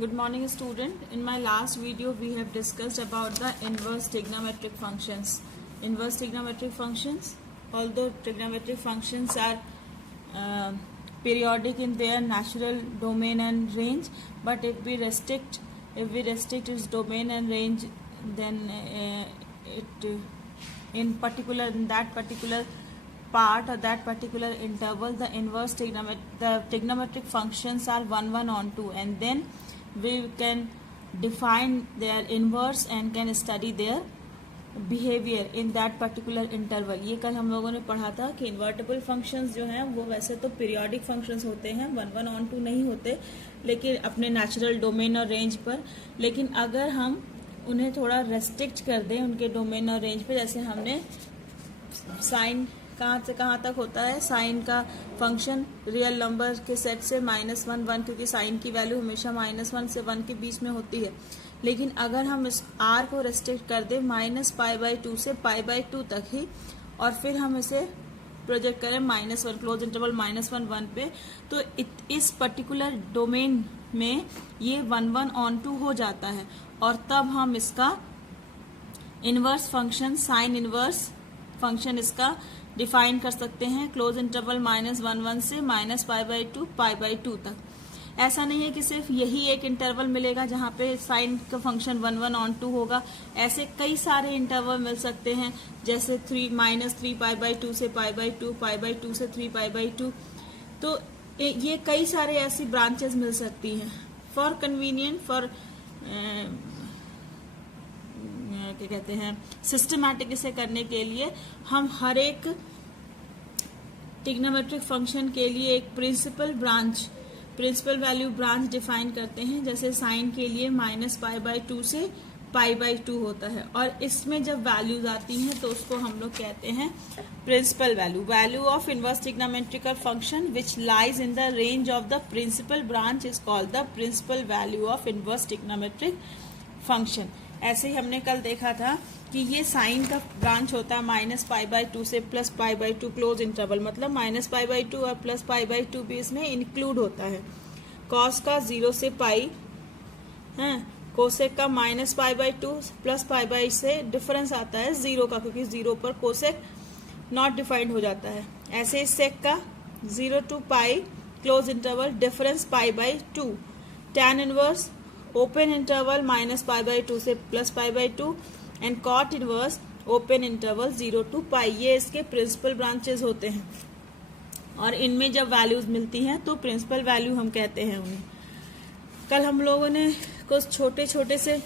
Good morning, student. In my last video, we have discussed about the inverse trigonometric functions. Inverse trigonometric functions, although trigonometric functions are periodic in their natural domain and range, but if we restrict its domain and range, then in that particular part or that particular interval, the trigonometric functions are 1, 1 on 2, and then we can define their inverse and can study their behavior in that particular interval. ये कल हम लोगों ने पढ़ा था कि invertible functions जो हैं वो वैसे तो पीरियोडिक फंक्शंस होते हैं, 1, 1 on 2 नहीं होते, लेकिन अपने नेचुरल डोमेन और रेंज पर. लेकिन अगर हम उन्हें थोड़ा रेस्ट्रिक्ट कर दें उनके डोमेन और रेंज पर, जैसे हमने साइन कहाँ से कहाँ तक होता है, साइन का फंक्शन रियल नंबर के सेट से -1, 1, क्योंकि साइन की वैल्यू हमेशा -1 से 1 के बीच में होती है. लेकिन अगर हम इस r को रेस्ट्रिक्ट कर दें -π/2 से π/2 तक ही, और फिर हम इसे प्रोजेक्ट करें -1 क्लोज इंटरवल -1, 1 पे, तो इस पर्टिकुलर डोमेन में ये 1, 1 on 2 हो जाता है. और तब हम इसका inverse function, sine inverse function इसका डिफाइन कर सकते हैं क्लोज इंटरवल -1, 1 से -π/2 π/2 तक. ऐसा नहीं है कि सिर्फ यही एक इंटरवल मिलेगा जहाँ पे साइन का फंक्शन 1, 1 on 2 होगा. ऐसे कई सारे इंटरवल मिल सकते हैं, जैसे -3π/2 से π/2, π/2 से 3π/2. तो ये कई सारे ऐसी ब्रांचेस मिल सकती हैं. फॉर कन्वीनियंट, फॉर क्या कहते हैं, सिस्टमैटिक इसे करने के लिए हम हर एक ट्रिग्नोमेट्रिक फंक्शन के लिए एक प्रिंसिपल वैल्यू ब्रांच डिफाइन करते हैं. जैसे साइन के लिए -π/2 से π/2 होता है, और इसमें जब वैल्यूज आती हैं तो उसको हम लोग कहते हैं principal value of inverse trigonometrical function which lies in the range of the principal branch is called the principal value of inverse trigonometric function. ऐसे ही हमने कल देखा था कि ये साइन का ब्रांच होता है -π/2 से +π/2 क्लोज इंटरवल, मतलब -π/2 और +π/2 भी इसमें इंक्लूड होता है. कॉस का 0 से पाई है, कोसेक का -π/2 +π/2 से डिफरेंस आता है 0 का, क्योंकि 0 पर कोसेक नॉट डिफाइंड हो जाता है. ऐसे सेक का 0 to pi close interval difference π/2. tan inverse open interval -π/2 से +π/2, and cot inverse open interval 0 to pi. ये इसके प्रिंसिपल ब्रांचेस होते हैं, और इनमें जब वैल्यूज मिलती हैं तो प्रिंसिपल वैल्यू हम कहते हैं उन्हें. कल हम लोगों ने कुछ छोटे छोटे से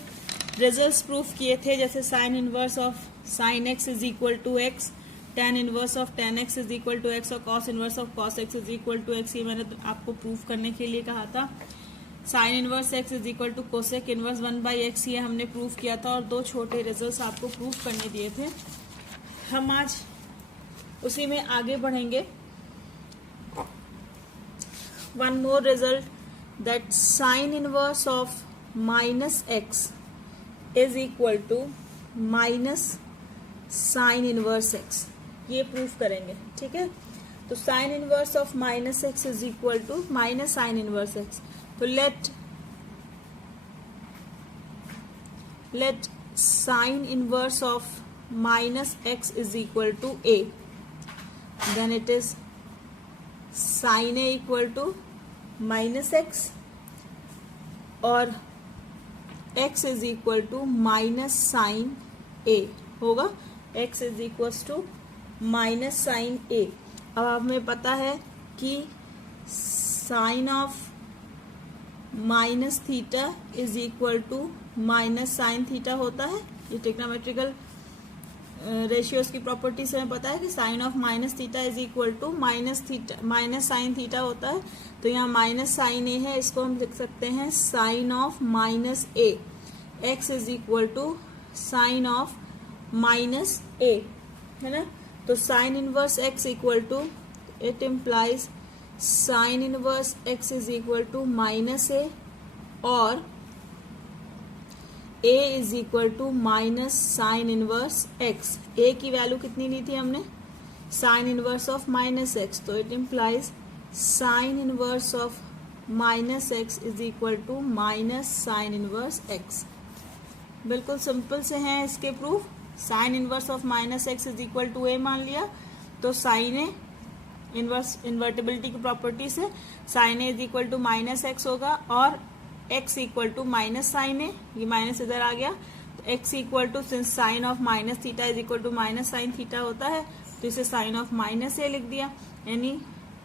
रिजल्ट्स प्रूफ किए थे, जैसे sine inverse of sine x is equal to x, tan inverse of tan x is equal to x, और cos inverse of cos x is equal to x. ये मैंने आपको प्रूफ करने के लिए कहा था. Sine inverse x is equal to cosec inverse 1/x, ये हमने प्रूफ किया था, और 2 छोटे रिजल्ट्स आपको प्रूफ करने दिए थे. हम आज उसी में आगे बढ़ेंगे. One more result, that sine inverse of -x is equal to -sine inverse x, ये प्रूफ करेंगे. ठीक है, तो sign inverse of -x is equal to -sine inverse x. तो let sin inverse of -x is equal to a, then it is sin a equal to -x, और x is equal to -sin a होगा. x is equals to -sin a. अब हमें पता है कि sine of -θ is equal to -sin θ होता है. ये ट्रिग्नोमेट्रिकल रेशियोज की प्रॉपर्टी से हमें पता है कि sine of -θ is equal to -sin θ होता है. तो यहाँ -sin a है, इसको हम लिख सकते हैं sine of -a. x is equal to sine of -a, है ना. तो साइन इनवर्स x इक्वल टू, it implies sine inverse x is equal to -a, और a is equal to -sine inverse x. a की value कितनी ली थी हमने, साइन इनवर्स ऑफ -x, तो it implies sine inverse of minus x is equal to minus sine inverse x. बिल्कुल simple से हैं इसके proof. Sine inverse of minus x is equal to a मान लिया तो साइन ए इनवर्स इन्वर्टिबिलिटी की property से sine a is equal to minus x होगा और x equal to minus sine a, ये माइनस इधर आ गया तो x equal to since sine of minus theta is equal to minus sine theta होता है तो इसे साइन ऑफ माइनस ए लिख दिया, यानी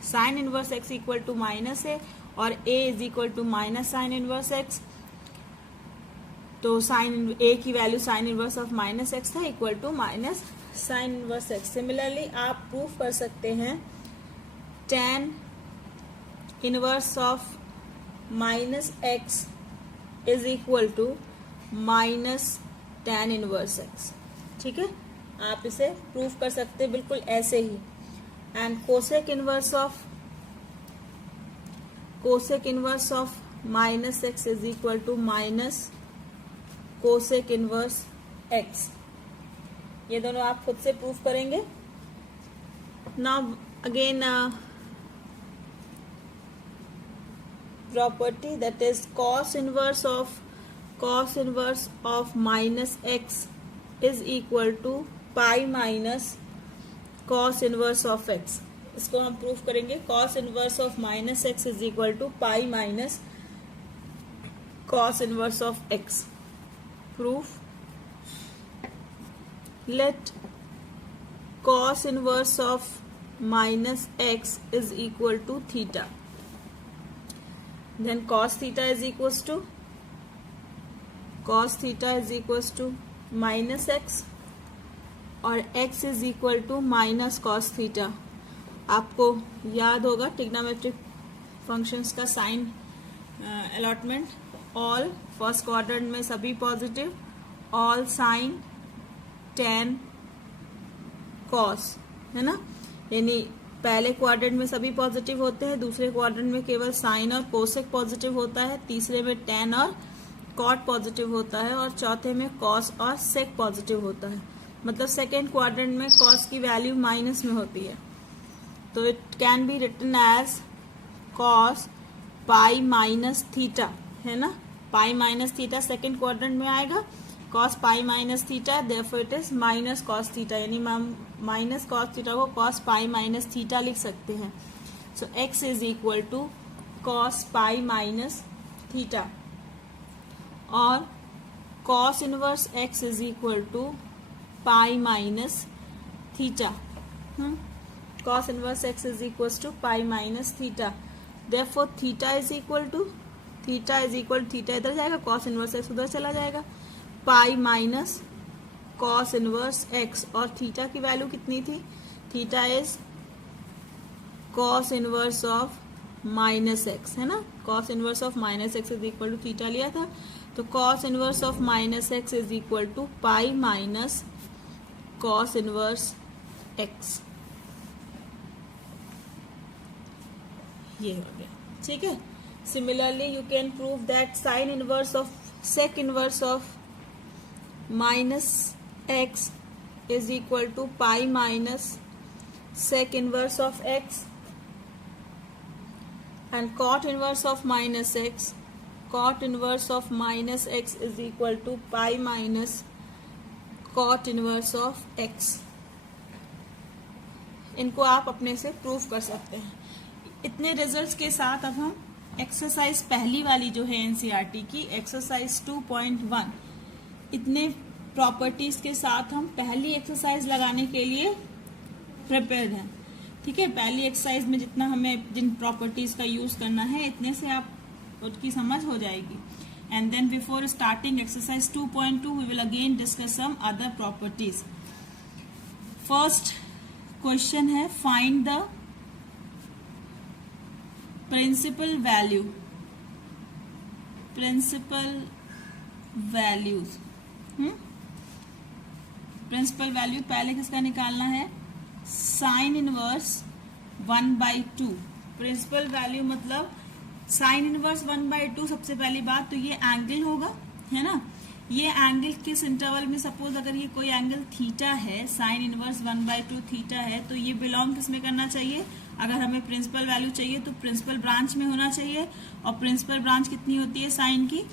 sine inverse x equal to minus a और a is equal to minus sine inverse x. तो sine a की value sine inverse of minus x था equal to minus sine inverse x. Similarly आप proof कर सकते हैं tan inverse of minus x is equal to minus tan inverse x. ठीक है, आप इसे प्रूफ कर सकते हैं बिल्कुल ऐसे ही। And cosec inverse of minus x is equal to minus cosec inverse x. ये दोनों आप खुद से प्रूफ करेंगे। Now again property that is cos inverse of minus x is equal to pi minus cos inverse of x. इसको हम proof करेंगे। cos inverse of minus x is equal to pi minus cos inverse of x. Proof. Let cos inverse of minus x is equal to theta. Then cos theta is equals to minus x और x is equal to minus cos theta। आपको याद होगा trigonometric functions का sign allotment. All first quadrant में सभी positive, all sine tan cos, है ना, यानी पहले क्वाड्रेंट में सभी पॉजिटिव होते हैं, दूसरे क्वाड्रेंट में केवल साइन और कोसेक पॉजिटिव होता है, तीसरे में tan और कॉट पॉजिटिव होता है और चौथे में cos और sec पॉजिटिव होता है। मतलब सेकेंड क्वाड्रेंट में cos की वैल्यू माइनस में होती है तो it can be written as cos pi minus theta, है ना। Pi minus theta second quadrant में आएगा, cos pi minus theta, therefore it is minus cos theta, यानी माइनस cos थीटा को cos पाई माइनस थीटा लिख सकते हैं। So x is equal to cos pi minus theta और cos inverse x is equal to pi minus theta. cos inverse x is equal to pi minus theta, therefore theta is equal to theta इधर जाएगा, cos inverse x उधर चला जाएगा, pi minus cos inverse x और theta की value कितनी थी, theta is cos inverse of minus x, है ना। cos inverse of minus x is equal to theta लिया था तो cos inverse of minus x is equal to pi minus cos inverse x। ये हो गया, ठीक है। Similarly, you can prove that sine inverse of sec inverse of minus x is equal to pi minus sec inverse of x and cot inverse of minus x is equal to pi minus cot inverse of x। इनको आप अपने से prove कर सकते हैं। इतने results के साथ अब हम एक्सरसाइज पहली वाली जो है एनसीईआरटी की एक्सरसाइज 2.1, इतने प्रॉपर्टीज के साथ हम पहली एक्सरसाइज लगाने के लिए प्रिपेयर्ड हैं। ठीक है, पहली एक्सरसाइज में जितना हमें जिन प्रॉपर्टीज का यूज करना है इतने से आप उसकी समझ हो जाएगी। And then before starting exercise 2.2 we will again discuss some other properties. First question है find the principal values. Principal value पहले किसका निकालना है, साइन इनवर्स 1/2। प्रिंसिपल वैल्यू मतलब साइन इनवर्स 1/2। सबसे पहली बात तो ये एंगल होगा, है ना। ये एंगल किस इंटरवल में, सपोज अगर ये कोई एंगल थीटा है, साइन इनवर्स 1/2 थीटा है तो ये बिलोंग किस में करना चाहिए, अगर हमें प्रिंसिपल वैल्यू चाहिए तो प्रिंसिपल ब्रांच में होना चाहिए, और प्रिंसिपल ब्रांच कितनी होती है साइन की,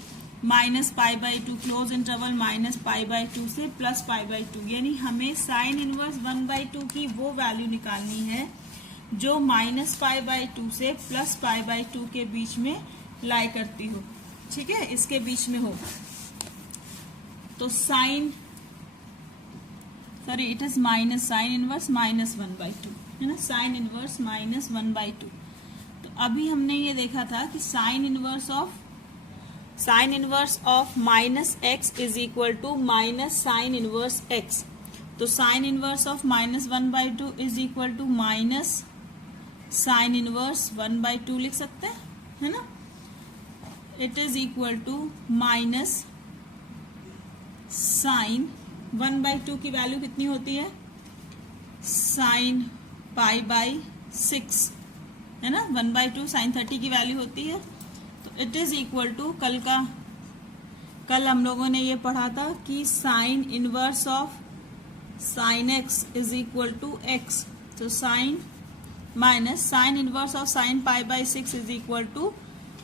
-π/2 क्लोज इंटरवल -π/2 से +π/2, यानी हमें साइन इनवर्स 1/2 की वो वैल्यू निकालनी है जो -π/2 से +π/2 के बीच में लाई करती हो, ठीक है, इसके बीच में हो। तो इट इज साइन इनवर्स -1/2 है ना, साइन इनवर्स -1/2। तो अभी हमने ये देखा था कि sine inverse of -x is equal to minus sine inverse x। तो sign inverse of -1/2 is equal to minus sine inverse 1/2 लिख सकते हैं, है ना। It is equal to minus sine 1/2 की वैल्यू कितनी होती है, साइन π/6 है ना, 1/2 साइन 30 की वैल्यू होती है। तो इट इज इक्वल टू कल हम लोगों ने ये पढ़ा था कि sine inverse of sine x is equal to x। तो sign inverse of sine π/6 is equal to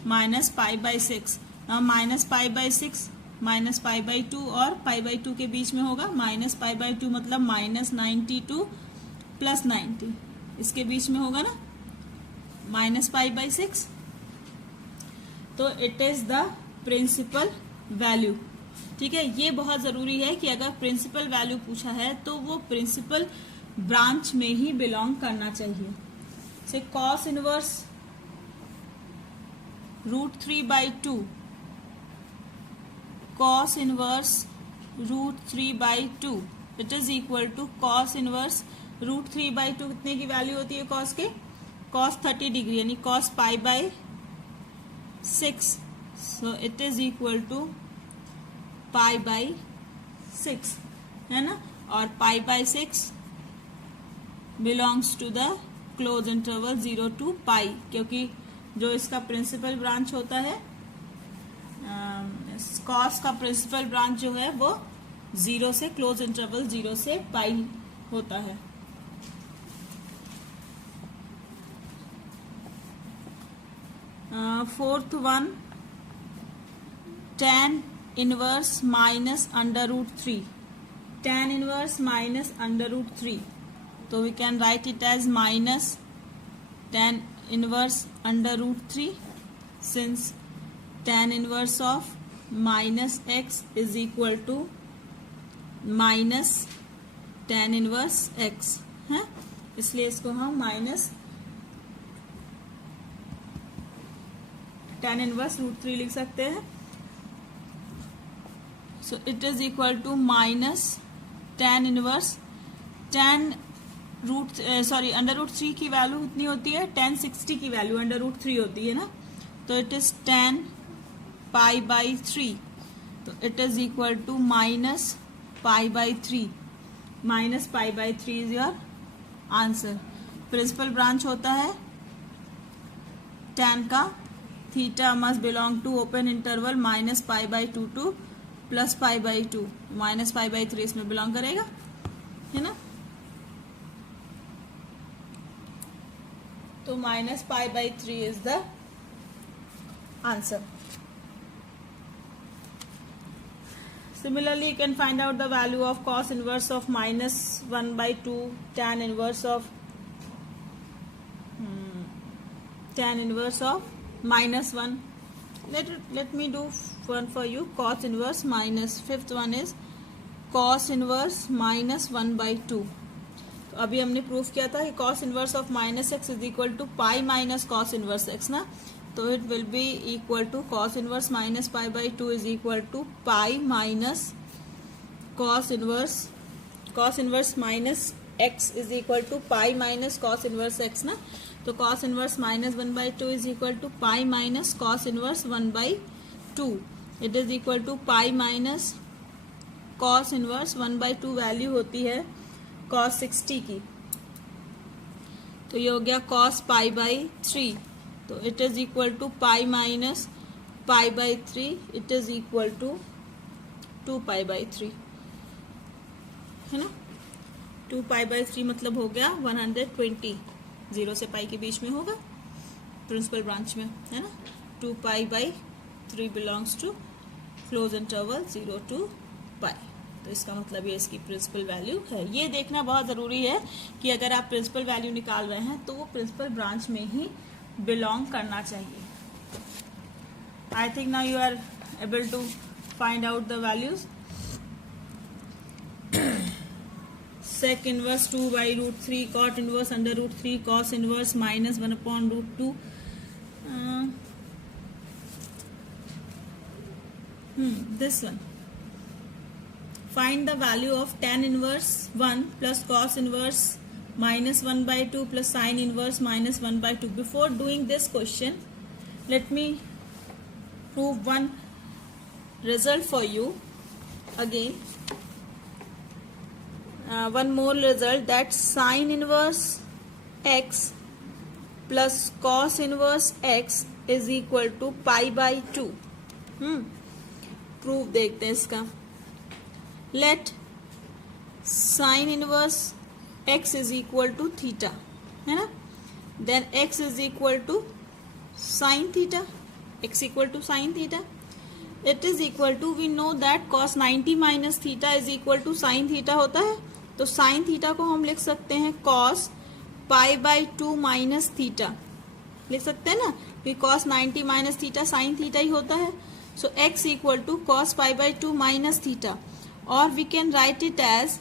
-π/6। -π/6 -π/2 और π/2 के बीच में होगा, -π/2 मतलब -90 to +90, इसके बीच में होगा ना -π/6। तो it is the principal value, ठीक है। ये बहुत जरूरी है कि अगर प्रिंसिपल वैल्यू पूछा है तो वो प्रिंसिपल ब्रांच में ही बिलोंग करना चाहिए। से cos inverse √3/2, cos inverse √3/2 it is equal to cos inverse √3/2 कितने की वैल्यू होती है cos के, cos 30 डिग्री यानी cos π/6। So it is equal to π/6 है ना, और π/6 belongs to the close interval 0 to π, क्योंकि जो इसका प्रिंसिपल ब्रांच होता है कॉस का प्रिंसिपल ब्रांच जो है वो 0 से क्लोज इंटरवल 0 से π होता है। Fourth one, tan inverse -√3, tan inverse -√3। तो we can write it as minus tan inverse √3 since tan inverse of -x is equal to minus tan inverse x है, इसलिए इसको हम माइनस tan इनवर्स √3 लिख सकते हैं। So it is equal to minus tan inverse √3 की value कितनी होती है, tan 60 की वैल्यू √3 होती है ना, तो इट इज tan π/3। तो it is equal to minus π/3, -π/3 is your answer. Principal branch होता है tan का, theta must belong to open interval -π/2 to +π/2, -π/3 इसमें बिलोंग करेगा, है ना। तो -π/3 is the answer. Similarly, you can find out the value of cos inverse of -1/2, tan inverse of -1. Let me do one for you. Cos inverse minus, fifth one is cos inverse -1/2. तो अभी हमने proof किया था कि cos inverse of -x is equal to pi minus cos inverse x ना, तो it will be equal to cos inverse -π/2 is equal to pi minus cos inverse minus x is equal to pi minus cos inverse x ना, तो cos inverse -1/2 is equal to pi minus cos inverse 1/2, it is equal to pi minus cos inverse 1/2 value होती है cos 60 की, तो ये हो गया cos π/3, तो it is equal to pi minus π/3, it is equal to 2π/3 है ना। 2π/3 मतलब हो गया 120, 0 से पाई के बीच में होगा प्रिंसिपल ब्रांच में, है ना। 2 pi by 3 belongs to close interval 0 to pi. तो इसका मतलब ये इसकी प्रिंसिपल वैल्यू है। ये देखना बहुत ज़रूरी है कि अगर आप प्रिंसिपल वैल्यू निकाल रहे हैं तो वो प्रिंसिपल ब्रांच में ही बिलोंग करना चाहिए। I think now you are able to find out the values. sec inverse 2 by root 3 cot inverse under root 3 cos inverse minus 1 upon root 2 this one. Find the value of tan inverse 1 plus cos inverse minus 1 by 2 plus sin inverse minus 1 by 2. Before doing this question, let me prove one result for you again. One more result, that sin inverse x plus cos inverse x is equal to pi by 2. Proof देखते हैं इसका। Let sin inverse x is equal to theta, है ना, then x is equal to sine theta, x equal to sine theta, it is equal to, we know that cos 90 minus theta is equal to sine theta होता है। तो sine theta को हम लिख सकते हैं cos pi by 2 minus theta, लिख सकते हैं ना, क्योंकि cos 90 minus theta sine theta ही होता है। So x equal to cos pi by 2 minus theta, और we can write it as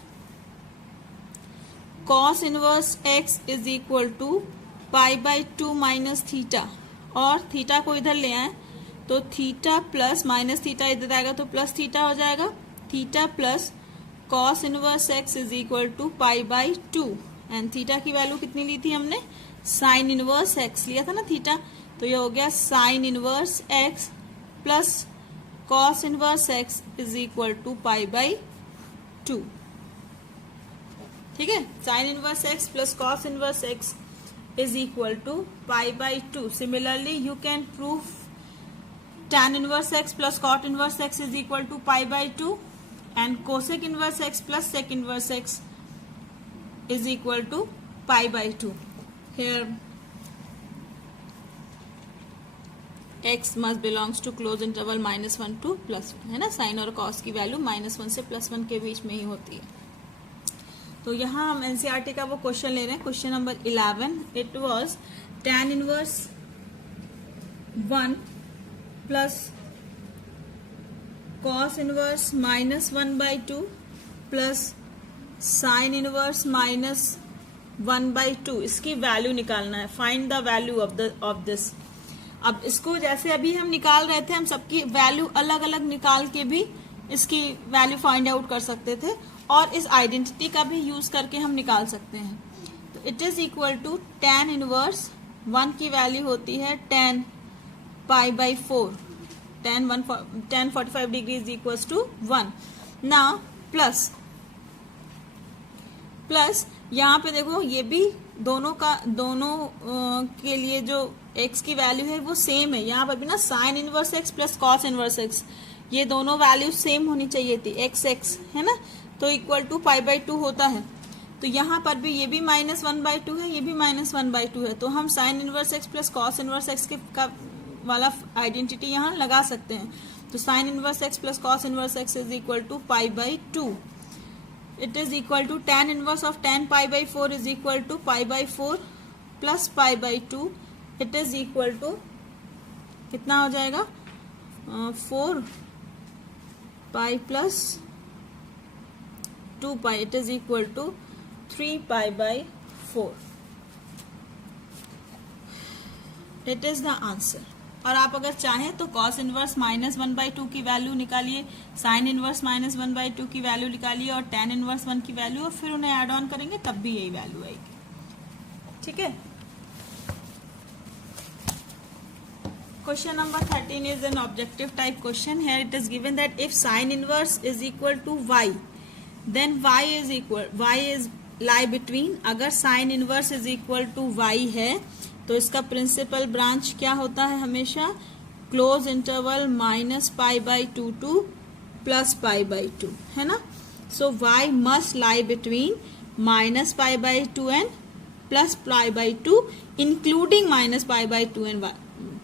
cos inverse x is equal to pi by 2 minus theta, और थीटा को इधर ले आए तो थीटा प्लस माइनस थीटा इधर आएगा तो प्लस थीटा हो जाएगा, theta plus cos inverse x is equal to pi by 2, and theta की वैल्यू कितनी ली थी हमने, साइन इनवर्स x लिया था ना थीटा, तो ये हो गया sine inverse x plus cos inverse x is equal to pi by 2। ठीक है, sine inverse x plus cos inverse x is equal to pi by 2। Similarly you can prove tan inverse x plus cot inverse x is equal to pi by 2, and cosec inverse x plus sec inverse x is equal to pi by 2. Here x must belongs to close interval -1 to +1, है ना, sin और cos की value -1 से +1 के बीच में ही होती है। तो यहाँ हम एनसीईआरटी का वो क्वेश्चन ले रहे हैं, question number 11। It was tan inverse 1 plus cos inverse -1 by 2 plus sine inverse -1 by 2, इसकी वैल्यू निकालना है। Find the value of this. अब इसको जैसे अभी हम निकाल रहे थे, हम सबकी वैल्यू अलग अलग निकाल के भी इसकी वैल्यू फाइंड आउट कर सकते थे, और इस आइडेंटिटी का भी यूज करके हम निकाल सकते हैं। तो it is equal to tan inverse 1 की वैल्यू होती है tan pi by 4, tan 45 degree is equals to 1। Now plus यहाँ पे देखो, ये भी दोनों के लिए जो x की वैल्यू है वो सेम है। यहाँ पर भी ना sine inverse x plus cos inverse x, ये दोनों वैल्यू सेम होनी चाहिए थी, x है ना, तो इक्वल टू पाई बाई 2 होता है। तो यहाँ पर भी ये भी -1 by 2 है, ये भी -1 by 2 है, तो हम sine inverse x plus cos inverse x का वाला आइडेंटिटी यहाँ लगा सकते हैं। तो sine inverse x plus cos inverse x is equal to pi by 2। It is equal to tan inverse of tan pi by 4 is equal to pi by 4 plus pi by 2। It is equal to कितना हो जाएगा, 4 pi plus 2 pi, it is equal to 3 pi by 4। It is the answer. और आप अगर चाहें तो cos inverse -1 by 2 की value निकालिए, साइन इनवर्स -1 by 2 की वैल्यू निकालिए, और tan इनवर्स 1 की वैल्यू, और फिर उन्हें ऐड ऑन करेंगे तब भी यही वैल्यू आएगी। ठीक है, question number 13 is an objective type question. Here it is given that if sine inverse is equal to y, then y is lie between. अगर sine inverse is equal to y है तो इसका principal branch क्या होता है, हमेशा close interval -π/2 to +π/2, है ना। So y must lie between -π/2 and plus pi by 2 including minus pi by 2 and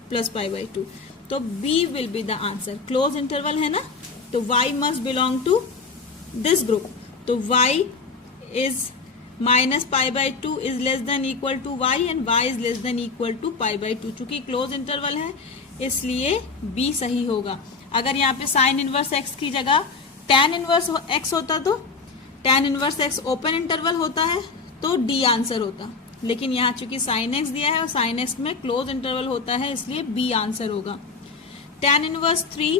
plus pi by 2. तो B will be the answer. Close interval है ना, तो Y must belong to this group. तो Y is minus pi by 2 is less than equal to Y and Y is less than equal to pi by 2. चूंकि close interval है इसलिए B सही होगा. अगर यहाँ पे साइन इनवर्स x की जगह tan इनवर्स x होता तो tan inverse x open interval होता है तो D आंसर होता. लेकिन यहाँ चूंकि साइन x दिया है और साइन x में क्लोज इंटरवल होता है इसलिए B आंसर होगा. tan inverse 3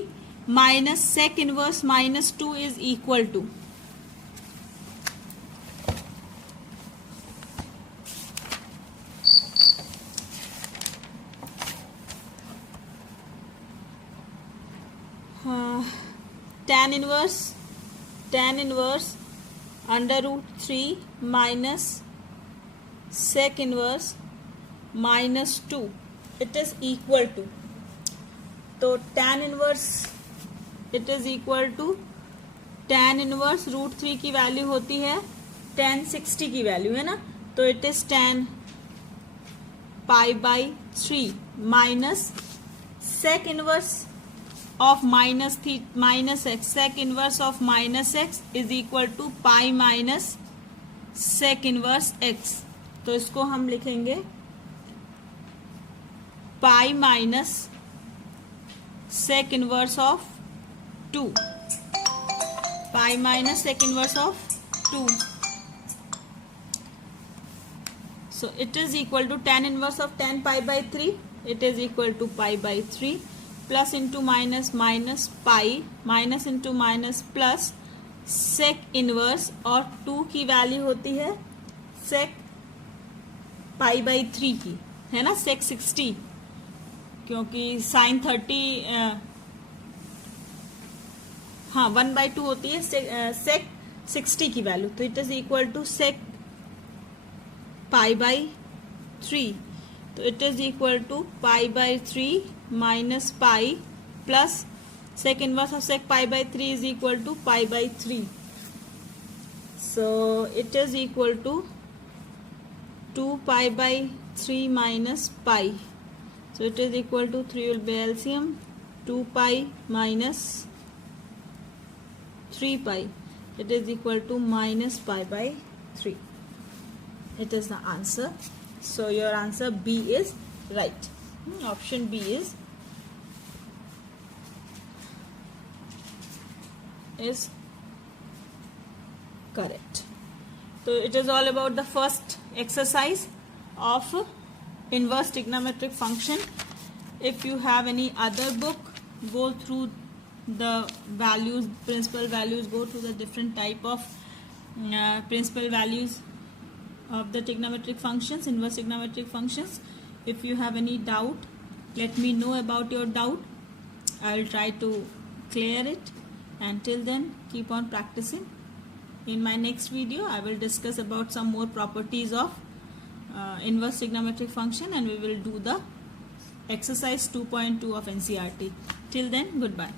minus sec inverse minus 2 is equal to tan inverse under root 3 minus sec inverse minus 2 it is equal to. तो tan inverse it is equal to tan inverse root 3 की value होती है tan 60 की value है ना, तो it is tan pi by 3 minus sec inverse of minus x, sec inverse of minus x is equal to pi minus sec inverse x. तो इसको हम लिखेंगे pi minus sec inverse of 2, pi minus sec inverse of 2. So it is equal to tan inverse of tan pi by 3, it is equal to pi by 3. Plus into minus minus pi, minus into minus plus sec inverse और 2 की value होती है सेक pi by 3 की है ना, सेक 60 क्योंकि sign 30 हाँ 1/2 होती है सेक 60 की वैल्यू. तो it is equal to sec pi by 3. तो it is equal to pi by 3 minus pi plus sec inverse of sec pi by 3 is equal to pi by 3. So it is equal to 2 pi by 3 minus pi. So it is equal to 3 will be LCM 2 pi minus 3 pi. It is equal to minus pi by 3. It is the answer. So your answer B is right. Option B is correct. So it is all about the first exercise of inverse trigonometric function. If you have any other book, go through the values, principal values, go through the different type of principal values of the trigonometric functions, inverse trigonometric functions. If you have any doubt, let me know about your doubt. I will try to clear it. Until then, keep on practicing. In my next video, I will discuss about some more properties of inverse trigonometric function and we will do the exercise 2.2 of NCERT. Till then, goodbye.